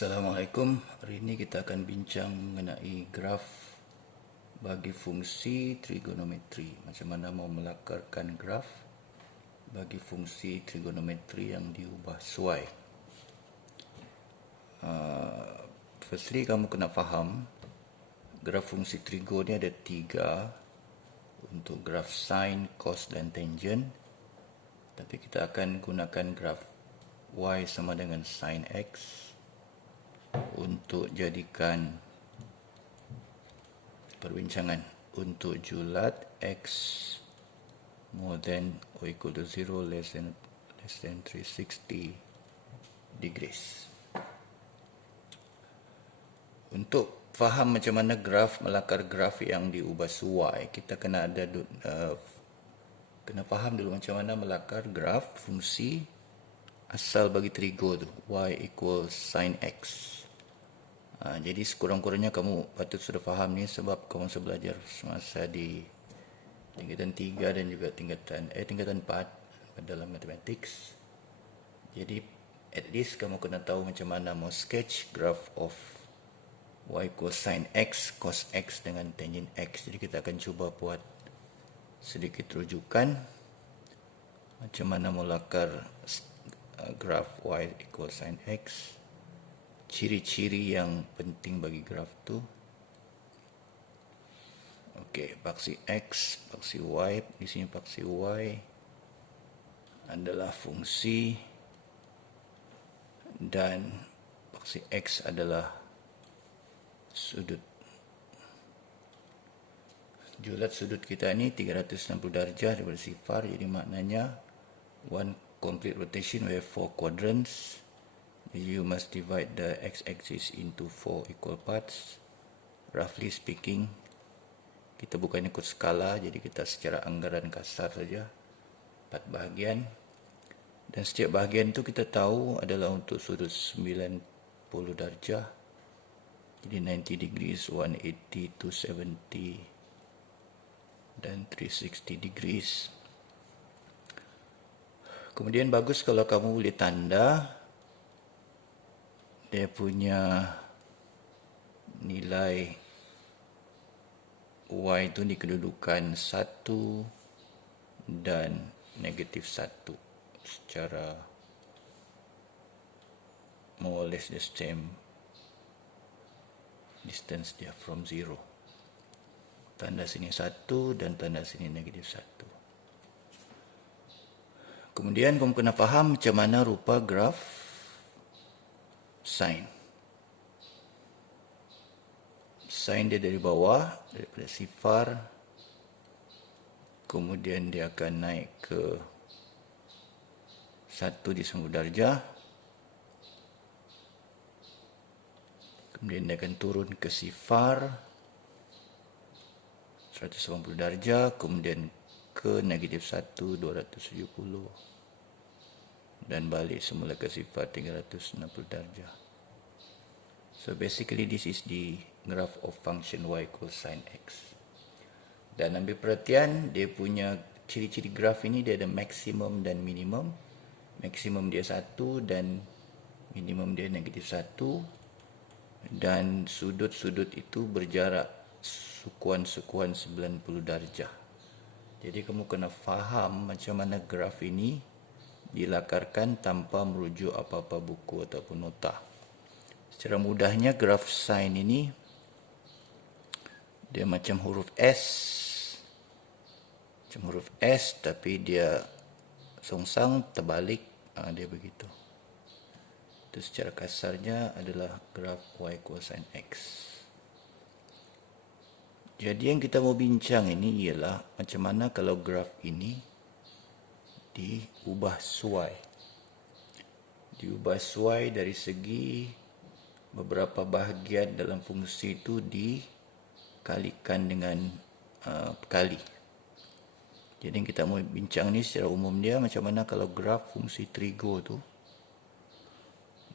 Assalamualaikum. Hari ini kita akan bincang mengenai graf bagi fungsi trigonometri. Macam mana mau melakarkan graf bagi fungsi trigonometri yang diubah suai. Firstly, kamu kena faham graf fungsi trigo ni ada 3 untuk graf sin, cos dan tangent. Tapi kita akan gunakan graf y sama dengan sin x untuk jadikan perbincangan untuk julat x more than or equal to 0 less than 360 degrees. Untuk faham macam mana graf melakar graf yang diubah suai, kita kena kena faham dulu macam mana melakar graf fungsi asal bagi trigo tu, y equals sin x. Jadi sekurang-kurangnya kamu patut sudah faham ni sebab kamu sudah belajar semasa di tingkatan 3 dan juga tingkatan 4 dalam mathematics. Jadi at least kamu kena tahu macam mana mau sketch graph of y equals sin x, cos x dengan tangent x. Jadi kita akan cuba buat sedikit rujukan macam mana mau lakar graph y equals sin x. Ciri-ciri yang penting bagi graf tu. Okey, paksi x, paksi y, di sini paksi y adalah fungsi dan paksi x adalah sudut. Julat sudut kita ni 360 darjah daripada sifar, jadi maknanya one complete rotation we have 4 quadrants. You must divide the x-axis into 4 equal parts. Roughly speaking, kita bukan ikut skala, jadi kita secara anggaran kasar saja 4 bahagian. Dan setiap bahagian itu kita tahu adalah untuk sudut 90 darjah. Jadi 90 degrees, 180, 270 dan 360 degrees. Kemudian bagus kalau kamu boleh tanda dia punya nilai y itu di kedudukan 1 dan negatif 1 secara more or less the same distance dia from 0. Tanda sini 1 dan tanda sini negatif 1. Kemudian kamu kena faham macam mana rupa graf sin. Sin dia dari bawah, daripada sifar, kemudian dia akan naik ke 1 di 90 darjah, kemudian dia akan turun ke sifar 180 darjah, kemudian ke negatif 1 270 dan balik semula ke sifar 360 darjah. So basically this is the graph of function y equals sin x. Dan ambil perhatian, dia punya ciri-ciri graf ini dia ada maksimum dan minimum. Maksimum dia 1 dan minimum dia negatif 1. Dan sudut-sudut itu berjarak sukuan-sukuan 90 darjah. Jadi kamu kena faham macam mana graf ini dilakarkan tanpa merujuk apa-apa buku ataupun nota. Secara mudahnya graf sin ini dia macam huruf S. Macam huruf S tapi dia songsang terbalik, dia begitu. Itu secara kasarnya adalah graf y equals sin x. Jadi yang kita mau bincang ini ialah macam mana kalau graf ini diubah suai. Diubah suai dari segi beberapa bahagian dalam fungsi itu dikalikan dengan kali. Jadi yang kita mau bincang ni secara umum dia macam mana kalau graf fungsi trigo tu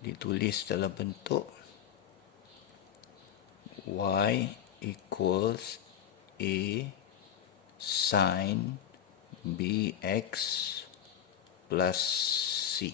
ditulis dalam bentuk y equals a sin bx plus c.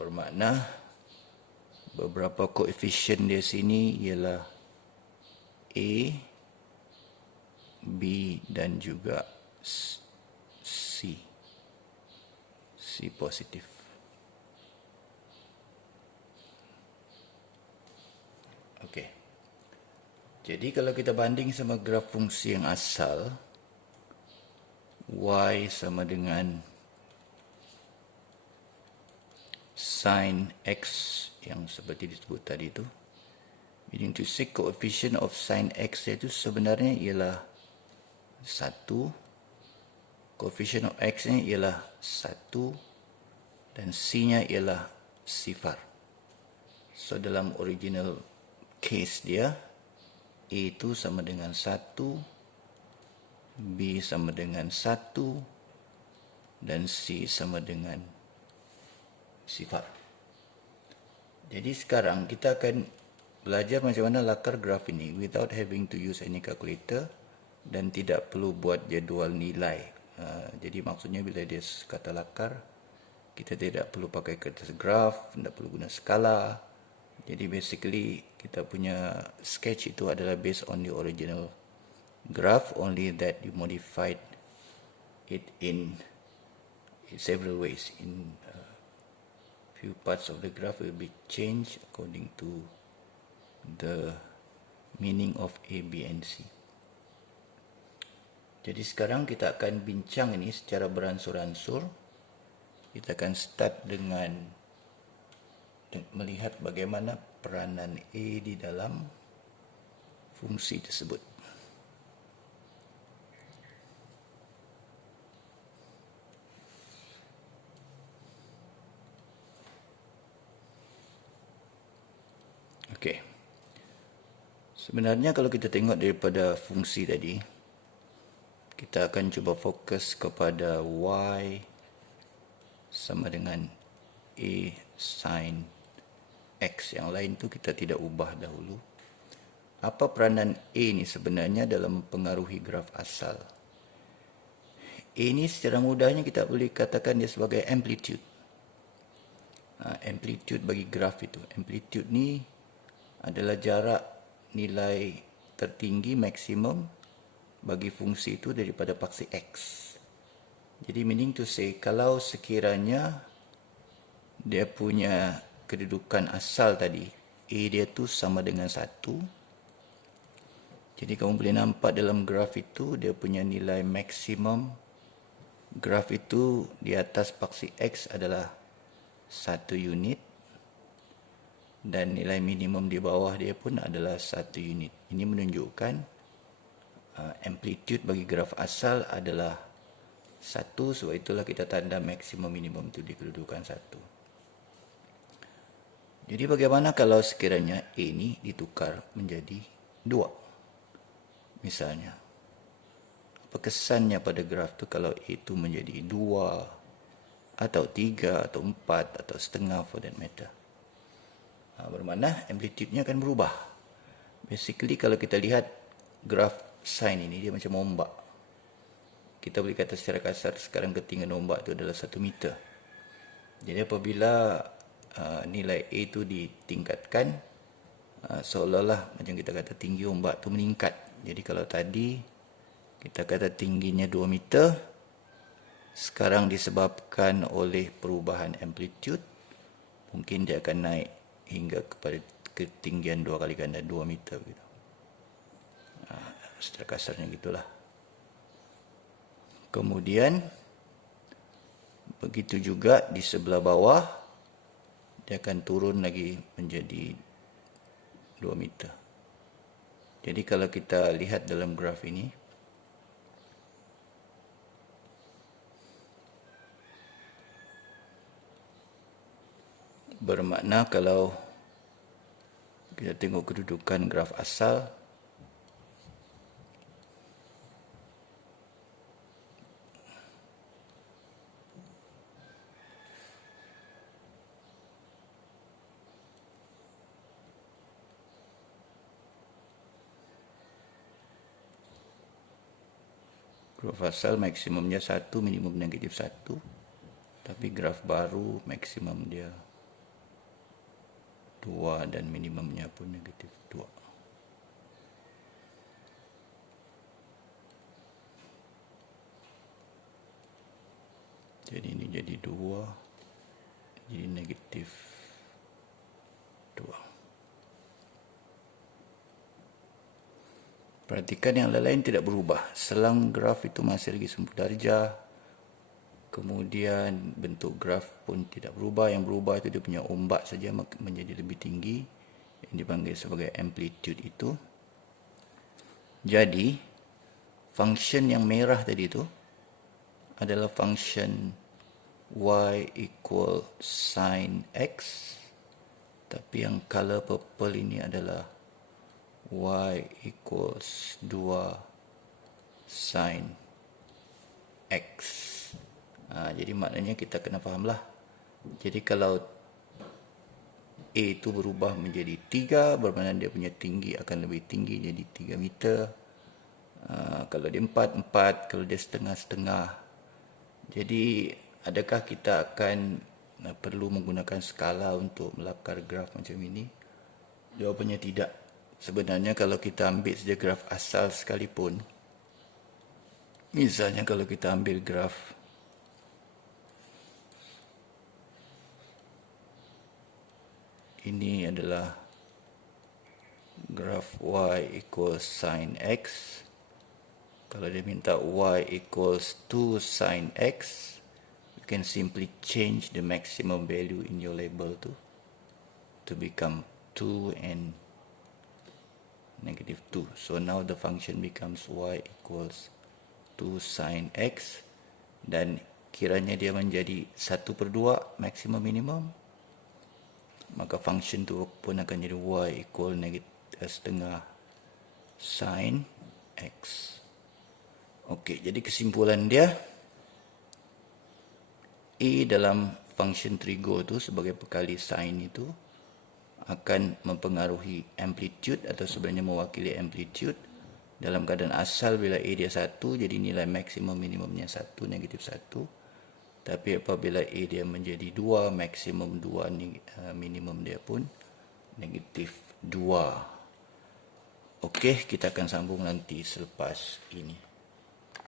Bermakna beberapa koefisien dia sini ialah A, B dan juga C. C positif. Okey. Jadi kalau kita banding sama graf fungsi yang asal, Y sama dengan sin X yang seperti disebut tadi itu. Meaning to say coefficient of sin X itu sebenarnya ialah 1. Coefficient of X nya ialah 1 dan C-nya ialah sifar. So dalam original case dia, A itu sama dengan 1, B sama dengan 1 dan C sama dengan sifar. Jadi sekarang kita akan belajar macam mana lakar graf ini without having to use any calculator dan tidak perlu buat jadual nilai. Jadi maksudnya bila dia kata lakar, kita tidak perlu pakai kertas graf, tidak perlu guna skala. Jadi basically kita punya sketch itu adalah based on the original graph, only that you modified it in several ways. In few parts of the graph will be changed according to the meaning of A, B and C. Jadi sekarang kita akan bincang ini secara beransur-ansur. Kita akan start dengan melihat bagaimana peranan A di dalam fungsi tersebut. Okey. Sebenarnya kalau kita tengok daripada fungsi tadi, kita akan cuba fokus kepada Y sama dengan A sin X. Yang lain tu kita tidak ubah dahulu. Apa peranan A ni sebenarnya dalam mempengaruhi graf asal? A ni secara mudahnya kita boleh katakan dia sebagai amplitude. Amplitude bagi graf itu. Amplitude ni adalah jarak nilai tertinggi maksimum bagi fungsi itu daripada paksi X. Jadi meaning to say, kalau sekiranya dia punya kedudukan asal tadi, A dia tu sama dengan 1. Jadi kamu boleh nampak dalam graf itu, dia punya nilai maksimum graf itu di atas paksi X adalah 1 unit. Dan nilai minimum di bawah dia pun adalah 1 unit. Ini menunjukkan amplitude bagi graf asal adalah 1, sebab itulah kita tanda maksimum minimum itu di kedudukan 1. Jadi bagaimana kalau sekiranya A ini ditukar menjadi 2? Misalnya, apa kesannya pada graf itu kalau A itu menjadi 2 atau 3 atau 4 atau setengah for that matter? Bermakna amplitude-nya akan berubah. Basically kalau kita lihat graf sin ini, dia macam ombak. Kita boleh kata secara kasar sekarang ketinggian ombak itu adalah 1 meter. Jadi apabila nilai A itu ditingkatkan, seolah-olah macam kita kata tinggi ombak itu meningkat. Jadi kalau tadi kita kata tingginya 2 meter, sekarang disebabkan oleh perubahan amplitude, mungkin dia akan naik hingga kepada ketinggian 2 kali ganda 2 meter gitu. Secara kasarnya gitulah. Kemudian begitu juga di sebelah bawah, dia akan turun lagi menjadi 2 meter. Jadi kalau kita lihat dalam graf ini, bermakna kalau kita tengok kedudukan graf asal, graf asal maksimumnya 1, minimum negatif 1. Tapi graf baru maksimum dia 2 dan minimumnya pun negatif 2. Jadi ini jadi 2, jadi negatif 2. Perhatikan yang lain tidak berubah. Selang graf itu masih lagi 90 darjah. Kemudian bentuk graf pun tidak berubah. Yang berubah itu dia punya ombak saja menjadi lebih tinggi, yang dipanggil sebagai amplitude itu. Jadi function yang merah tadi itu adalah function y equal sin x, tapi yang color purple ini adalah y equals 2 sin x. Jadi maknanya kita kena fahamlah. Jadi kalau A itu berubah menjadi 3, bermakna dia punya tinggi akan lebih tinggi, jadi 3 meter. Kalau dia 4, 4. Kalau dia setengah-setengah. Jadi adakah kita akan perlu menggunakan skala untuk melakar graf macam ini? Jawapannya tidak. Sebenarnya kalau kita ambil saja graf asal sekalipun, misalnya kalau kita ambil graf ini adalah graf y equals sin x. Kalau dia minta y equals 2 sin x, you can simply change the maximum value in your label to become 2 and negative 2. So now the function becomes y equals 2 sin x, dan kiranya dia menjadi 1/2 maximum minimum, maka function tu pun akan jadi y equal setengah sin x. Okey, jadi kesimpulan dia, A dalam function trigo tu sebagai pekali sin itu akan mempengaruhi amplitude atau sebenarnya mewakili amplitude. Dalam keadaan asal bila A dia 1, jadi nilai maksimum minimumnya 1, negatif 1. Tapi apabila A dia menjadi 2, maksimum 2, minimum dia pun negatif 2. Okey, kita akan sambung nanti selepas ini.